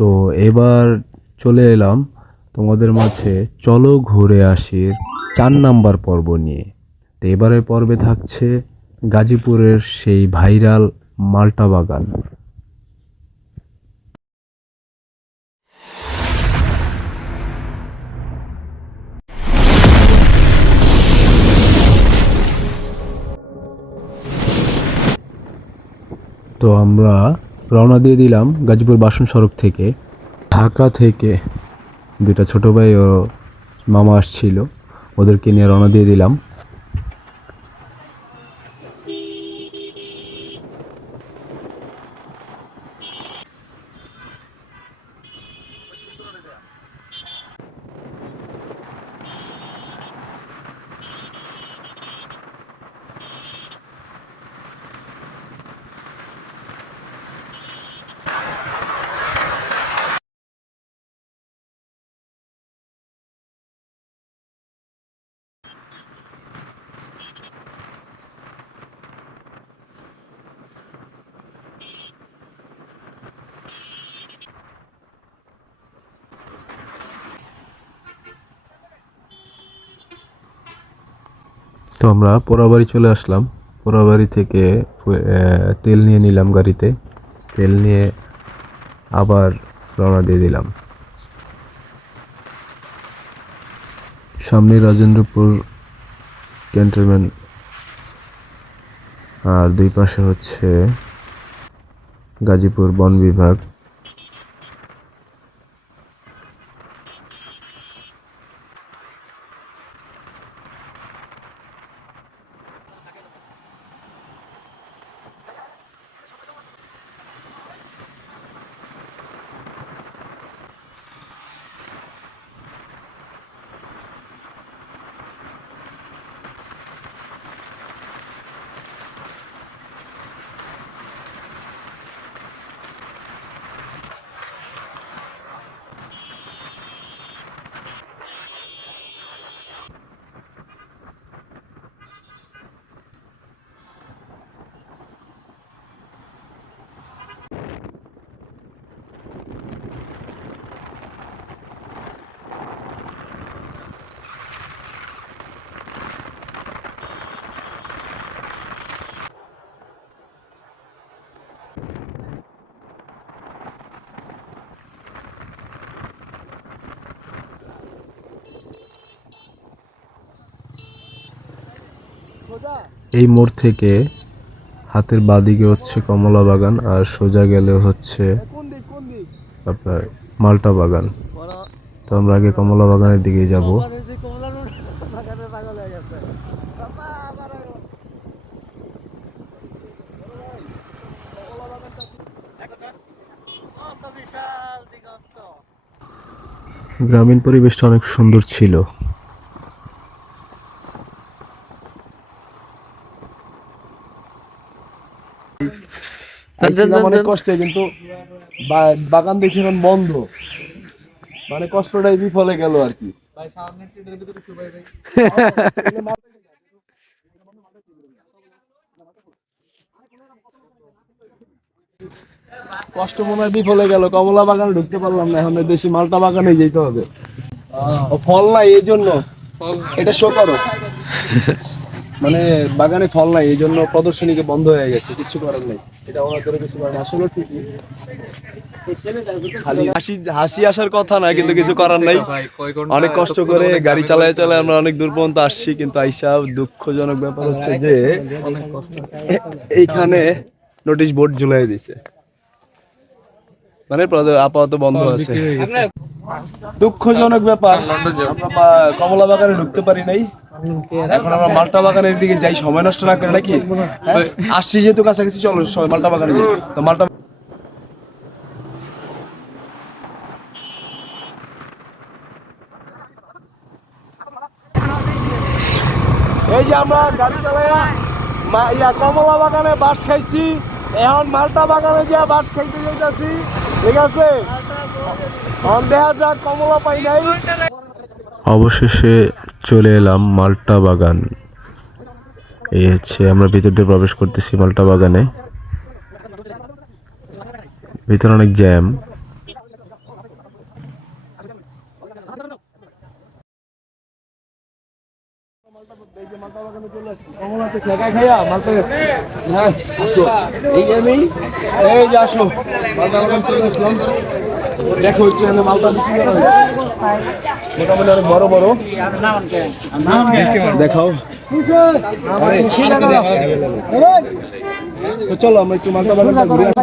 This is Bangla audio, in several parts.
তো এবার চলে এলাম তোমাদের মাঝে চলো ঘুরে আসির 4 নাম্বার পর্ব নিয়ে। তো এবারের পর্বে থাকছে গাজীপুরের সেই ভাইরাল মাল্টা বাগান। তো আমরা রওনা দিয়ে দিলাম গাজীপুর বাসন সড়ক থেকে। ঢাকা থেকে দুইটা ছোট ভাই ও মামা আসছিল, ওদেরকে নিয়ে রওনা দিয়ে দিলাম। তো আমরা পোড়াবাড়ি চলে আসলাম। পোড়াবাড়ি থেকে তেল নিয়ে নিলাম গাড়িতে। তেল নিয়ে আবার রওনা দিয়ে দিলাম। সামনে রাজেন্দ্রপুর ক্যান্টনমেন্ট, আর দুই পাশে হচ্ছে গাজীপুর বন বিভাগ। এই মোড় থেকে হাতের বাদিকে হচ্ছে কমলা বাগান, আর সোজা গেলে হচ্ছে আপনার মাল্টা বাগান। তো আমরা আগে কমলা বাগানের দিকে যাব। গ্রামীণ পরিবেশটা অনেক সুন্দর ছিল। অনেক কষ্টে, কিন্তু বাগান দেখে এখন বন্ধ, মানে কষ্টটাই বিফলে গেল আর কি। কষ্ট মনে হয় বিফলে গেল, কমলা বাগানে ঢুকতে পারলাম না, এখন দেশি মালটা বাগানে যেতে হবে। ও ফল নাই এই জন্য, এটা শো করো, মানে বাগানে ফল নাই এই জন্য প্রদর্শনীকে বন্ধ হয়ে গেছে, কিছু করার নেই। এটা ওনাদের কিছু করার আসলে ঠিকই, খালি হাসি হাসি আসার কথা না, কিন্তু কিছু করার নাই। অনেক কষ্ট করে গাড়ি চালায় চালায় আমরা অনেক দূর পর্যন্ত আসছি, কিন্তু আইসা দুঃখজনক ব্যাপার হচ্ছে যে এইখানে নোটিশ বোর্ড ঝুলাই দিছে, মানে আপাতত বন্ধ আছে। দুঃখজনক ব্যাপার, আমরা কমলা বাগানে ঢুকতে পারি নাই। এখন আমরা মাল্টা বাগানের দিকে যাই, সময় নষ্ট না করে নাকি। হ্যাঁ? আসছি যেহেতু কাছাকাছি, চলো মাল্টা বাগানে যাই। তো মাল্টা এই যে আমরা গাড়ি চালাইয়া কমলা বাগানে বাস খাইছি, এখন মাল্টা বাগানে যা বাস খাইতে যাইতাছি, ঠিক আছে। দেখা যাক, কমলা পাই নাই। অবশেষে চলে এলাম মাল্টা বাগান। এই হচ্ছে আমরা ভিতর দিয়ে প্রবেশ করতেছি মাল্টা বাগানে। ভিতরে অনেক জ্যাম। কমলাতে ছেঁকা খাইয়া মালটা গেছে। হ্যাঁ, আসো। এই যে আমি, এই যে আসো। মালটা বাগান চলে আসলাম। দেখো একটু এখানে মালটা বিক্রি করা হয়। মোটামুটি অনেক বড় বড়। দেখাও। তো চলো আমরা একটু মালটা বাগানটা ঘুরে আসি।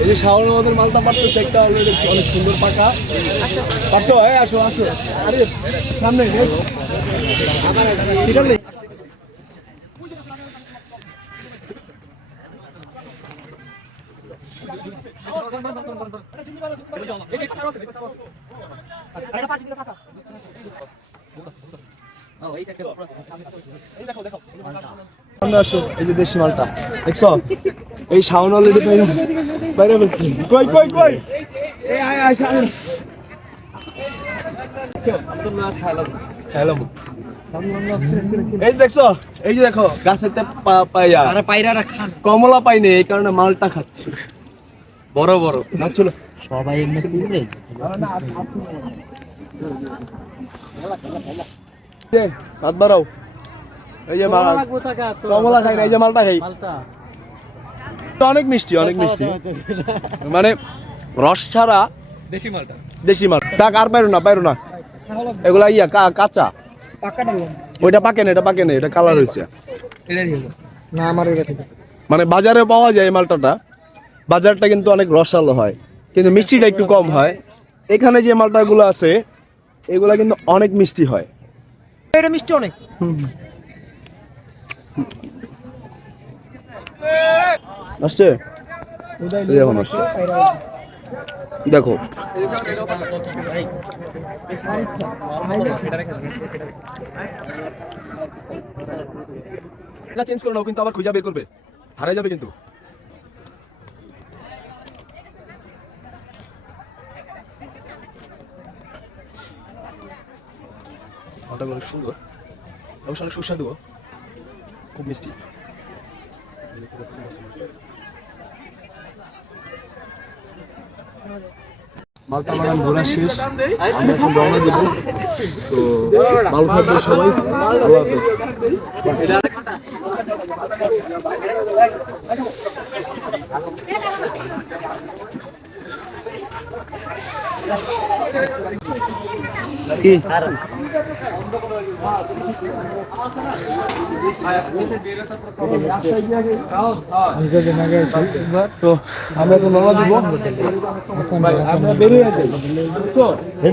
এই যে শাওন আমাদের মালটা পারতেছে একটা অলরেডি অনেক সুন্দর পাকা। পারছো? আসো আসো। আরে সামনে ঠিক আছে। সামনে আসো, এই যে দেশি মালটা দেখছো? এই শাওন অলরেডি বাইরে বলছি। কই কই কই এই আয় আয় সামনে। হ্যালো এই দেখছো, এই যে দেখো গাছেতে পাইয়া আরে পায়রারা খান কমলা পাইনি, এই কারণে মালটা খাচ্ছি বড় বড় না। চলো সবাই এমনি কিনবে হাত বাড়াও। এই যে মাল কমলা খাই না, এই যে মালটা খাই। অনেক মিষ্টি অনেক মিষ্টি, মানে রস ছাড়া দেশি মালটা দেশি মাল। টাক আর পাইরো না পাইরো না, এগুলা ইয়া কাঁচা। পাকাটা ওইটা পাকে না, এটা পাকে না, এটা কালার হয়েছে। এটাই হলো না আমার এটা থেকে মানে বাজারে পাওয়া যায় এই মালটাটা, বাজারটা কিন্তু অনেক রসালো হয়, কিন্তু মিষ্টিটা একটু কম হয়। এখানে যে মালটাগুলো আছে এগুলা কিন্তু অনেক মিষ্টি হয়। এটা মিষ্টি অনেক আসছে এই এখন আসছে, দেখো এটা চেঞ্জ করে নাও, কিন্তু আবার খুঁজে বের করবে, হারাই যাবে কিন্তু। মালটাগুলো অনেক সুন্দর, অবশ্য অনেক সুস্বাদু, খুব মিষ্টি। মালটা বাগান ঘোরা শেষ, আমরা এখন রওনা দেবো। তো ভালো থাকবে সবাই, আল্লাহ হাফেজ। তো আমরা এখন রওনা দিব, আমরা বেরিয়ে যাই।